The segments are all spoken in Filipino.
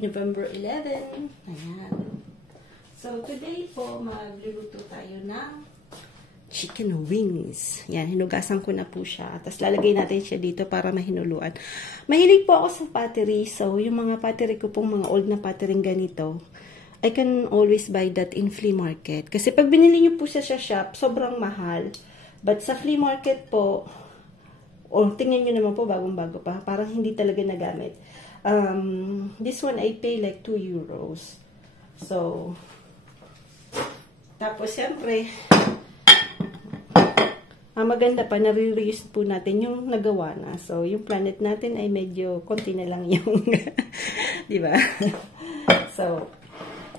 November 11. Ayan. So, today po, magluluto tayo ng chicken wings. Yan, hinugasan ko na po siya. Tapos, lalagay natin siya dito para mahinuluan. Mahilig po ako sa pottery. So, yung mga pottery ko pong mga old na pottery ganito, I can always buy that in flea market. Kasi pag binili nyo po siya sa shop, sobrang mahal. But sa flea market po, tingnan nyo naman po, bagong-bago pa. Parang hindi talaga nagamit. This one, I pay like 2 euros. So, tapos, siyempre, maganda pa, nare-reuse po natin yung nagawa na. So, yung planet natin ay medyo konti na lang yung, di ba? So,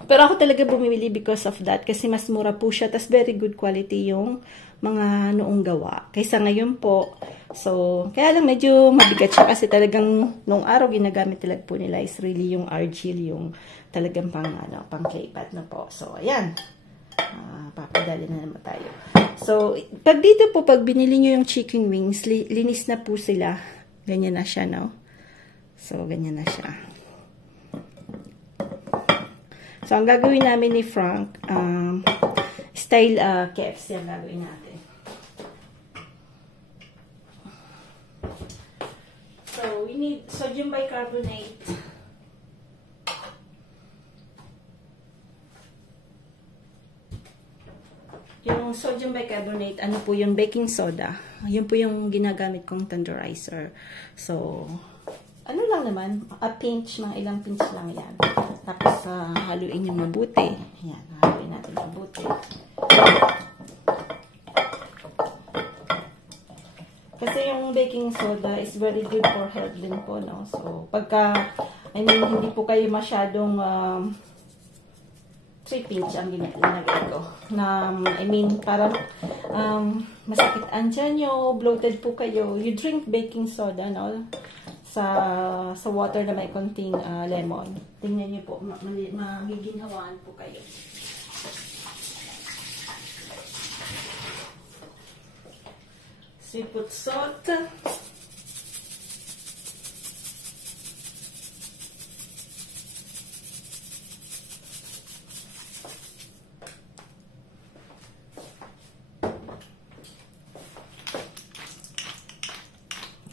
pero ako talaga bumili because of that. Kasi mas mura po siya. Tas very good quality yung mga noong gawa. Kaysa ngayon po. So, kaya lang medyo mabigat siya. Kasi talagang noong araw ginagamit talaga po nila is really yung argil. Yung talagang pang clay pot na po. So, ayan. Papadali na naman tayo. So, pag dito po, pag binili nyo yung chicken wings, linis na po sila. Ganyan na siya, no? So, ganyan na siya. So, ang gagawin namin ni Frank, style KFC ang gagawin natin. So, we need sodium bicarbonate. Yung sodium bicarbonate, ano po yung baking soda. Yun po yung ginagamit kong tenderizer. So, ano lang naman, a pinch, mga ilang pinch lang yan. Tapos, haluin yung mabuti. Yan, haluin natin mabuti. Kasi yung baking soda is very good for health din po, no? So, pagka, hindi po kayo masyadong 3 pinch ang ginagay ko. Parang masakit ang tiyan nyo, bloated po kayo. You drink baking soda, no? Sa water na may konting lemon. Tingnan niyo po, magiginhawaan po kayo. So, you put salt.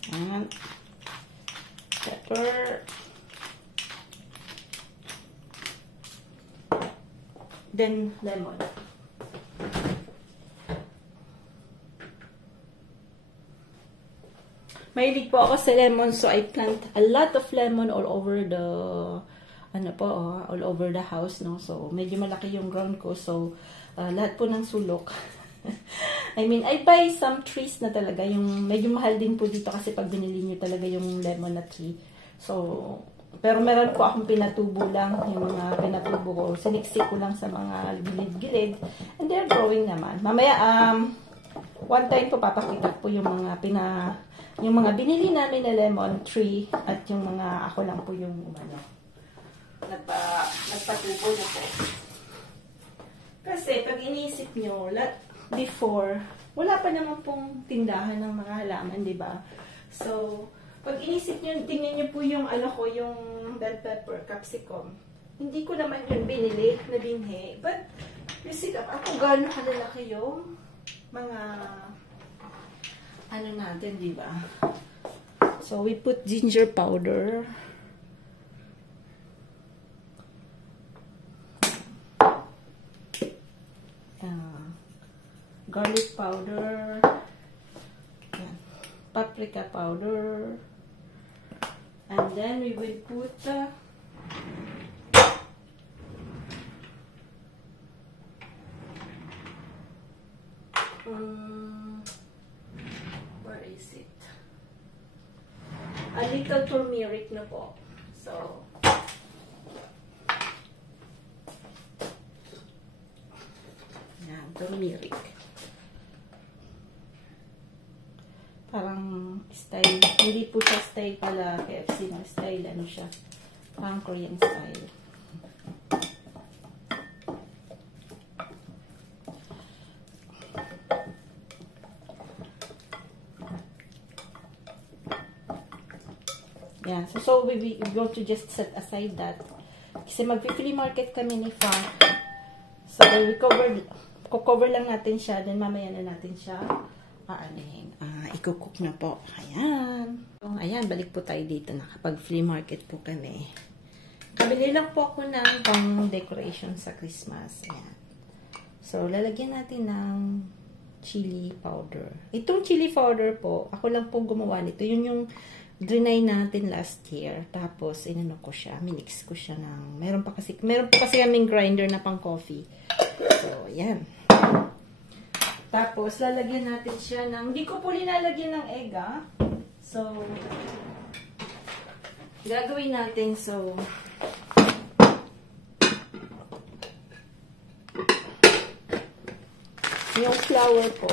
And pepper, then lemon. Mahilig po ako sa lemon, so I plant a lot of lemon all over the all over the house, no? So medyo malaki yung ground ko, so lahat po ng sulok. I buy some trees na talaga, yung medyo mahal din po dito kasi pag binili nyo talaga yung lemon na tree. So, pero meron po akong pinatubo lang, yung mga pinatubo ko, siniksik ko lang sa mga gilid-gilid, and they're growing naman. Mamaya, one time po papakita po yung mga binili namin na lemon tree, at yung mga, ako lang po yung, nagpatubo na po. Kasi, pag iniisip nyo, before, wala pa naman pong tindahan ng mga halaman, di ba? So, pag inisip nyo, tingnan nyo po yung, yung bell pepper, capsicum. Hindi ko naman yun binili na binhi. But, you see, ako gano'n kalalaki yung mga, natin, di ba? So, we put ginger powder. Garlic powder, paprika powder, and then we will put where is it? A little turmeric na po. So, yan, turmeric. Parang style, hindi po siya style pala KFC na style, siya, parang Korean style. Yeah, so we going to just set aside that. Kasi mag-flea market kami ni Fa. So, cover lang natin siya. Then, mamaya na natin siya i-cook na po. Ayan. So, ayan, balik po tayo dito. Nakapag-flea market po kami. Kabili lang po ako ng pang decoration sa Christmas. Ayan. So, lalagyan natin ng chili powder. Itong chili powder po, ako lang po gumawa nito. Yun yung drenay natin last year. Tapos, inano ko siya. Minix ko siya ng, meron po kasi kaming grinder na pang coffee. So, ayan. Tapos, lalagyan natin siya ng, hindi ko po linalagyan ng egg, ah. So, gagawin natin, so, yung flour po,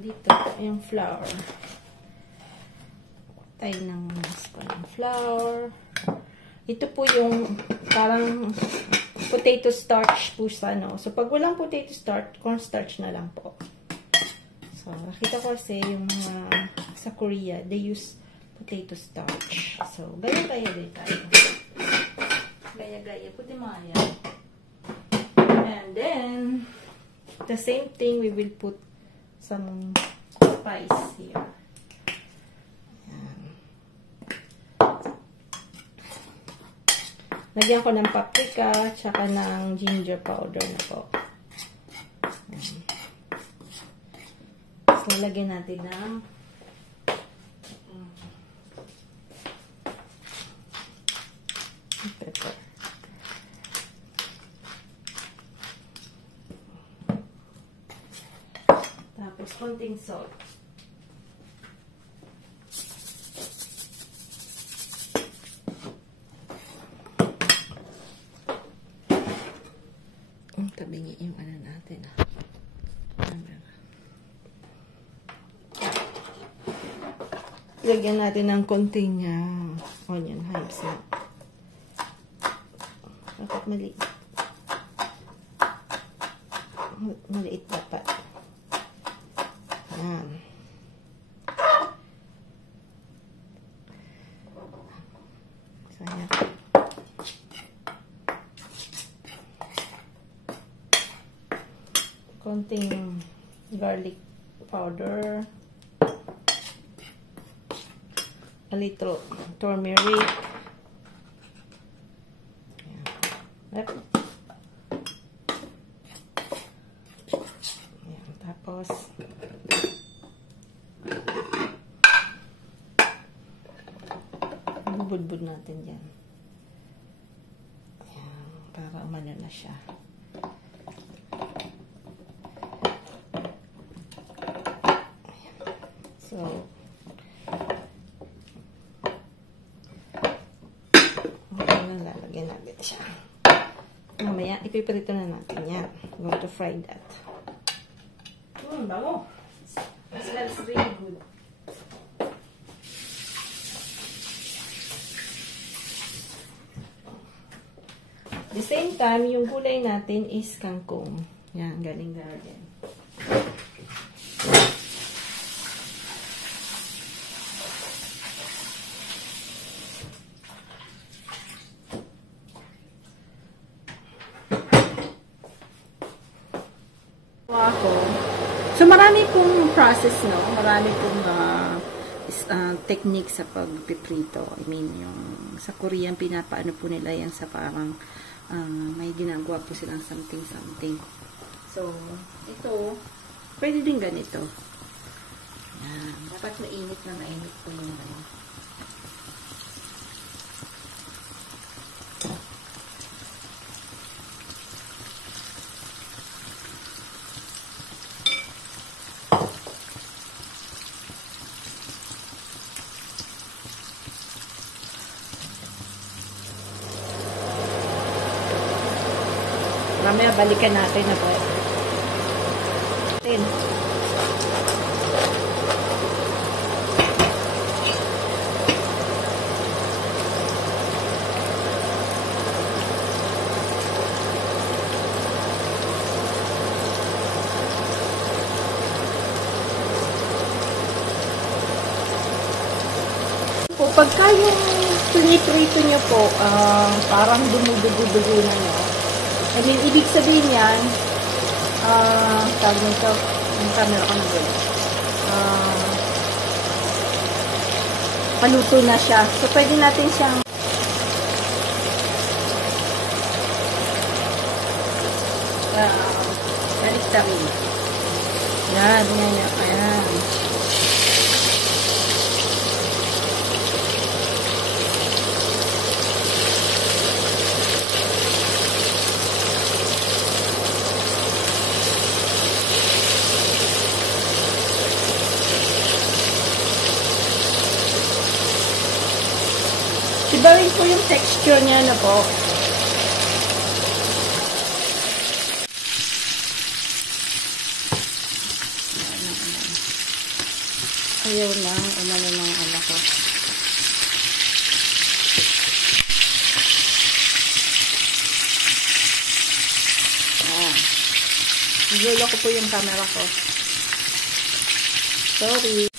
dito, yung flour. Tayo ng spoon ng flour. Ito po yung parang potato starch po sa ano. So, pag walang potato starch, cornstarch na lang po. So, nakita ko kasi yung sa Korea, they use potato starch. So, gaya-gaya din tayo. Gaya-gaya. Puti maya. And then, the same thing, we will put some spice here. Lagyan ko ng paprika, tsaka ng ginger powder na po. So, lagyan natin ng pepper. Tapos, konting salt. Tabingi yung ano natin. Lagyan natin ng konting onion hives na. Dapat maliit. Maliit dapat. Ayan. So, ayan. Konting garlic powder, a little turmeric. Ayan. Ayan. Tapos bubud-bud natin yan. Ayan. Para umano na siya. So, lalagyan natin siya. Mamaya, ipiprito na natin yan. I'm going to fry that. Bango. It smells really good. At the same time, yung gulay natin is kangkong. Yan, galing garden. So, marami pong process, no? Marami pong technique sa pagpiprito. I mean, yung sa Korean, pinapaano po nila yan sa parang may ginagawa po silang something. So, ito, pwede din ganito. Yan. Dapat mainit po yung ganito. Mamaya balikan natin na po. pagka yung piniprito nyo po, parang dumudugo-dugo na nyo. I mean, ibig sabihin yan, tawag nito, yung camera ko na gano'n. Paluto na siya. So, pwede natin siyang baliktarin. Yan, yan, yan. Ayan. Ibawin po yung texture niya na po. Ayaw na, umano ng anak ko. Nilolo ko po yung camera ko. Sorry.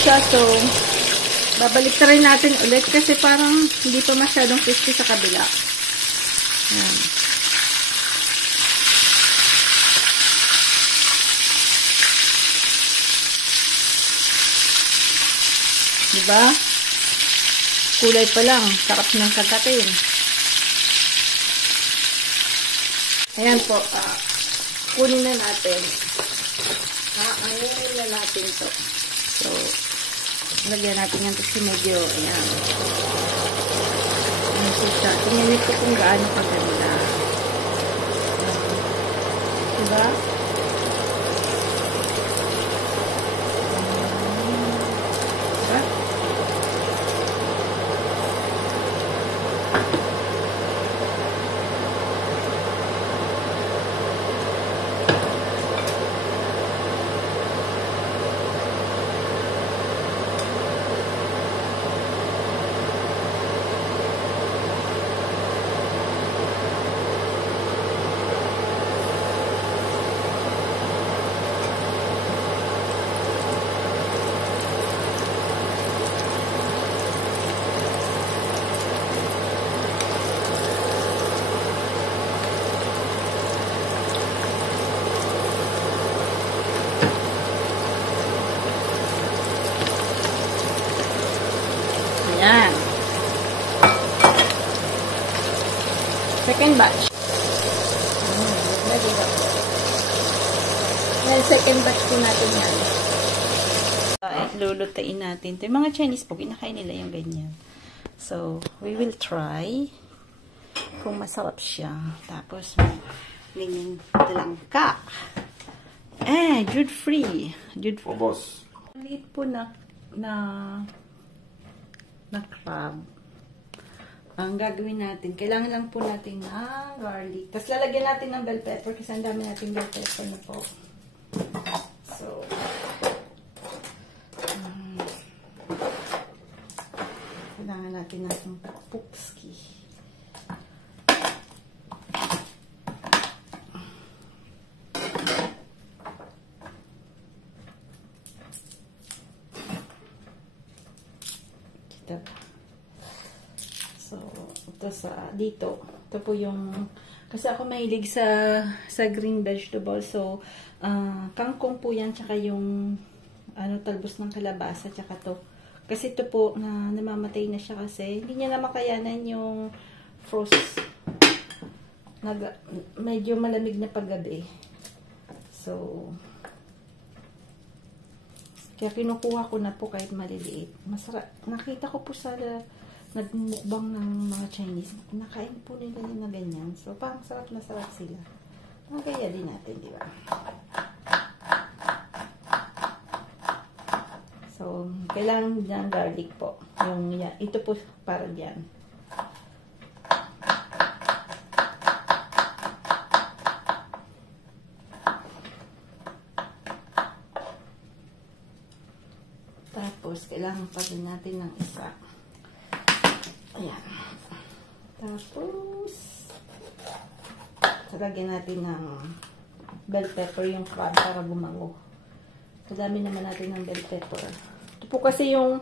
Siya, so babalik na rin natin ulit kasi parang hindi pa masyadong crispy sa kabila. Ayan. Diba? Kulay pa lang, sarap ng kagatin. Ayan po, kunin na natin. Aangunin na natin to. So, lagyan natin yan kasi medyo, ayan. Ayan po siya. Tingnan ko kung gaano kaganda. Diba? Diba? Ayan. Second batch. Ayan, second batch po natin yan. Lulutain natin. Ito yung mga Chinese po, kinakain nila yung ganyan. So, we will try kung masarap siya. Tapos, ganyan talangka. Jute-free. Jute-free. Boss. Maliit po na crab. Ang gagawin natin, kailangan lang po natin ng garlic. Tapos lalagyan natin ng bell pepper kasi ang dami natin bell pepper na po. So, kailangan natin ng pakpukski. So, ito dito. Ito po yung, kasi ako mahilig sa green vegetable. So, kangkong po yan, tsaka yung, talbos ng kalabasa, tsaka to. Kasi ito po, namamatay na siya kasi, hindi niya na makayanan yung frost. Medyo malamig na paggabi. So, kaya kinukuha ko na po kahit maliliit. Masarap. Nakita ko po sa nagmukbang ng mga Chinese. Nakain po nila yun na ganyan. So, parang sarap na sarap sila. Kaya din natin, di ba? So, kailangan ng garlic po. Ito po para dyan. Tapos, kailangan pa din natin ng isa. Ayan. Tapos, lagyan natin ng bell pepper yung crab para gumango. Kadami naman natin ng bell pepper. Ito po kasi yung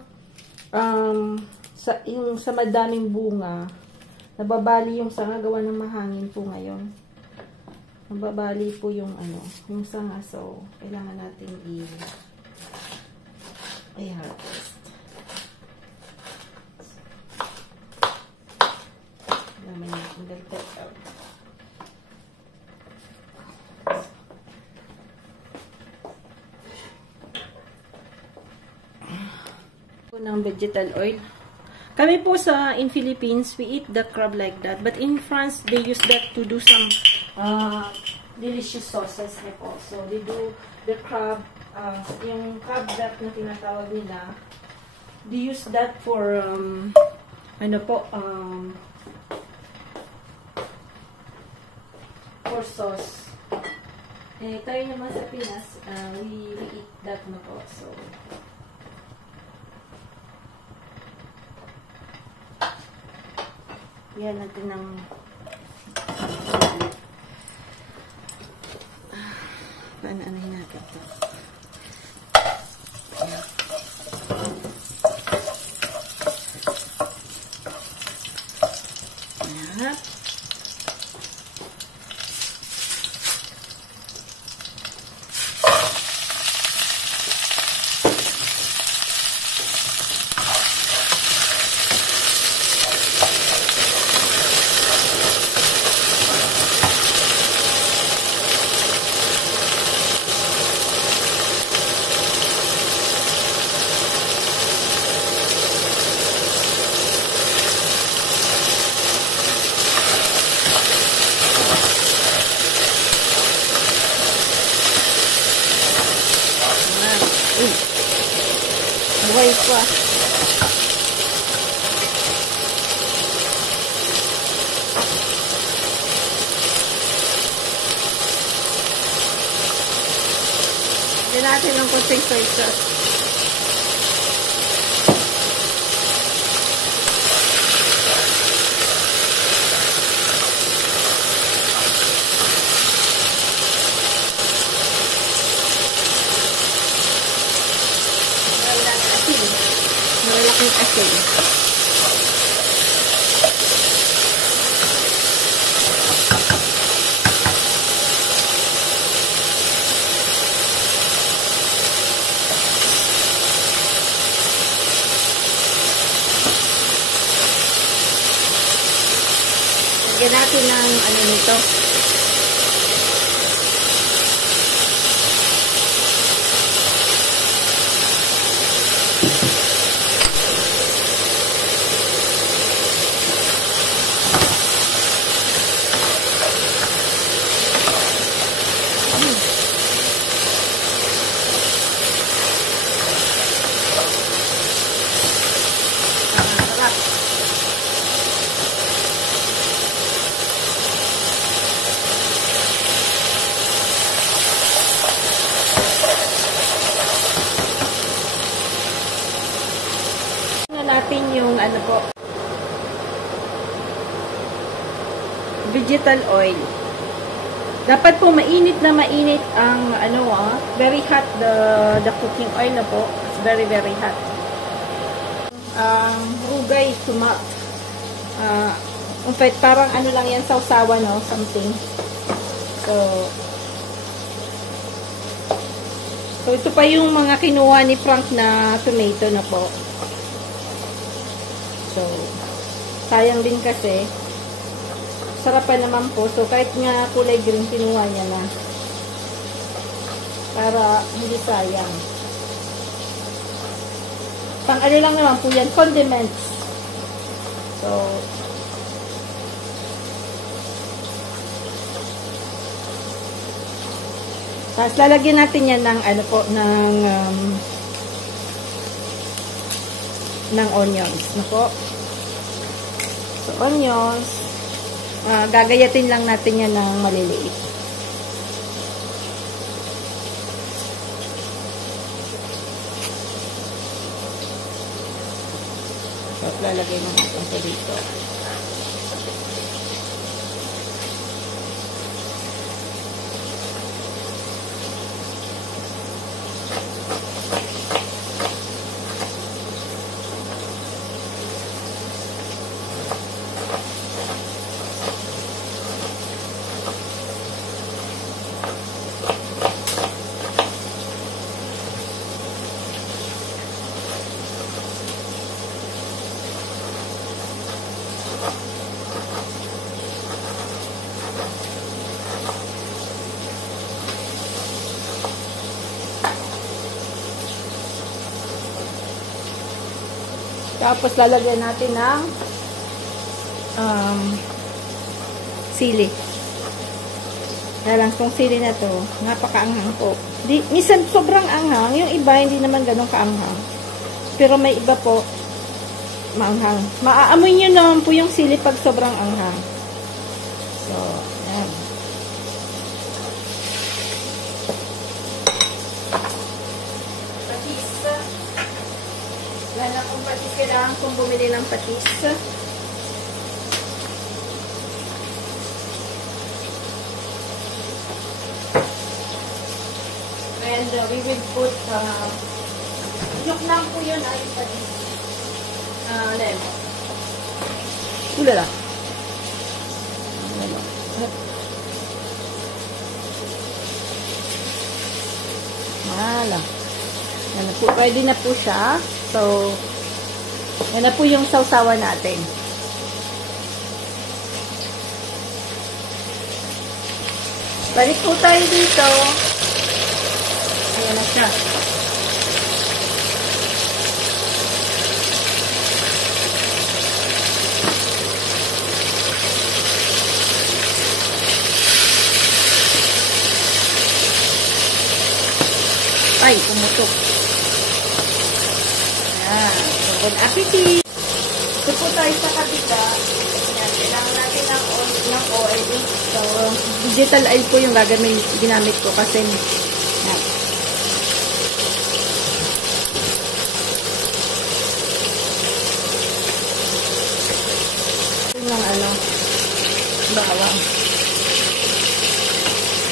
sa madaming bunga, nababali yung sanga, gawa ng mahangin po ngayon. Nababali po yung yung sanga. So, kailangan natin i-harvest. Naman natin bell pepper. Ng vegetal oil. Kami po in Philippines, we eat the crab like that. But in France, they use that to do some delicious sauces. So, they do the crab, yung crab that na tinatawag nila, they use that for, for sauce. Eh, tayo naman sa Pinas, we eat that na po. So, yan natin ng paano natin ito. Ayan. Buhay pa. Lagyan natin ng konting soy sauce. Malalaking asin. Lagyan natin ng nito. Natin yung vegetal oil. Dapat po mainit na mainit ang very hot the cooking oil na po. It's very hot. Rugay to melt. In fact, parang lang yan, sausawa, no? Something. So ito pa yung mga kinuha ni Frank na tomato na po. So, sayang din kasi. Sarap pa naman po. So, kahit nga kulay green, kinuha niya na. Para hindi sayang. Pang lang naman po yan. Condiments. So, tapos lalagyan natin yan ng ng onions na po. So, onions, gagayatin lang natin yan ng maliliit. So, lalagay mo natin ito dito. Tapos lalagyan natin ng sili. Kaya lang itong sili na to, napakaanghang po. Minsan sobrang anghang, yung iba hindi naman ganun kaanghang. Pero may iba po, maanghang. Maaamoy nyo naman po yung sili pag sobrang anghang. So, yan. Patis. Wala kong patis. Kailangan kong bumili ng patis. And we will put yun lang po yun ay patis. Lemon. Ulala. Wala. Yan na po. Ready na po siya. So, yan na po yung sausawan natin. Balik po tayo dito. Ayan na siya. Ay, pumutok. Ayan. So, good appetit. Ito po tayo sa kabila. Ayan. Kailangan natin ng oil. So, digital oil po yung ginamit ko kasi ayan. Ito yung bawang.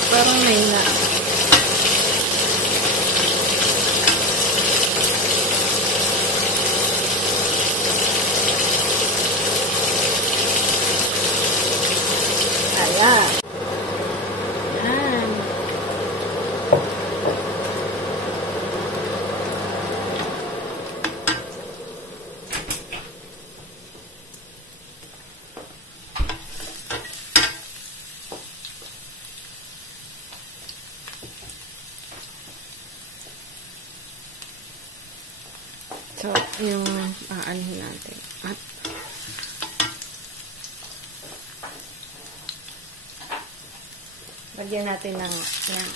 Parang may na. Ayan. Ayan. So, yung aanhin natin. At lagyan natin ng yan.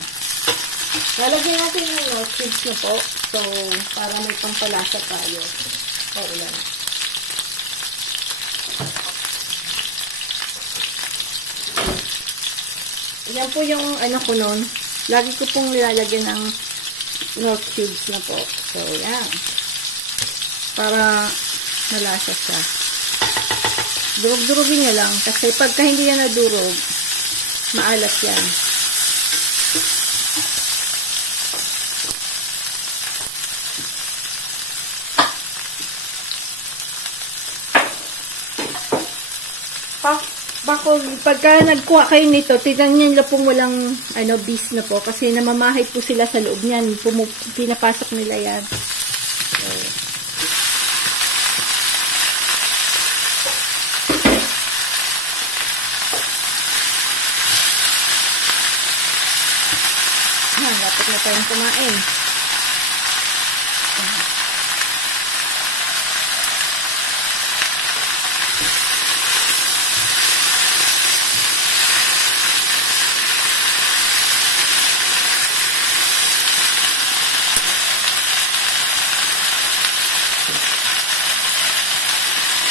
Lalagyan natin yung cubes na po. So, para may pampalasa tayo. O, ulan. Yan po yung ko nun. Lagi ko pong nilalagyan ng cubes na po. So, yan. Para malasa siya. Durog-durugin nyo lang. Kasi pagka hindi yan nadurog, maalat yan. Pagka nagkuha kayo nito, tignan nyo pong walang bis na po. Kasi namamahay po sila sa loob niyan. Pinapasok nila yan. So, dapat na tayong kumain.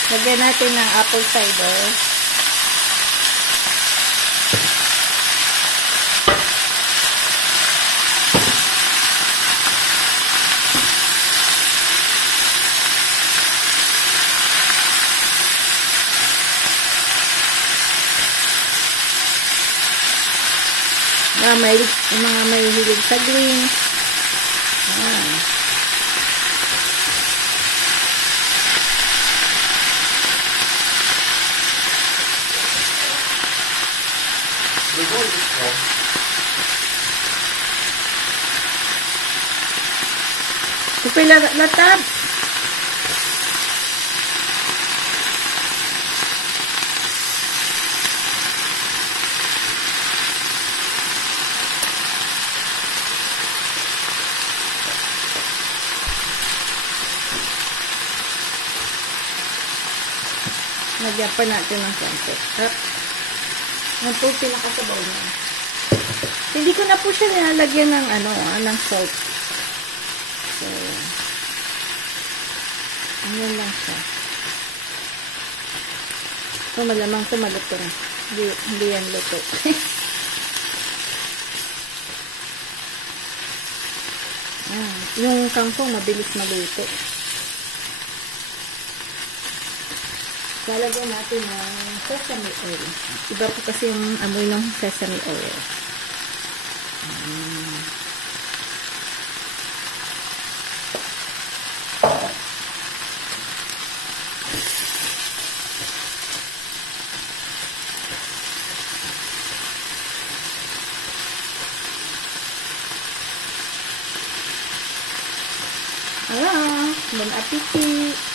Lagyan natin ng apple cider. mga may hilig sa green. Ayan. Kupay latab. Lagyan pa natin ng konti. Yan po pinakasabaw niya. Hindi ko na po siya nilalagyan ng ng salt. So, ayan lang siya. So, malamang tumaluto na. Hindi yan luto. Yung kangkong mabilis maluto. Lalagyan natin ng sesame oil. Iba po kasi yung amoy ng sesame oil. Bon appetit!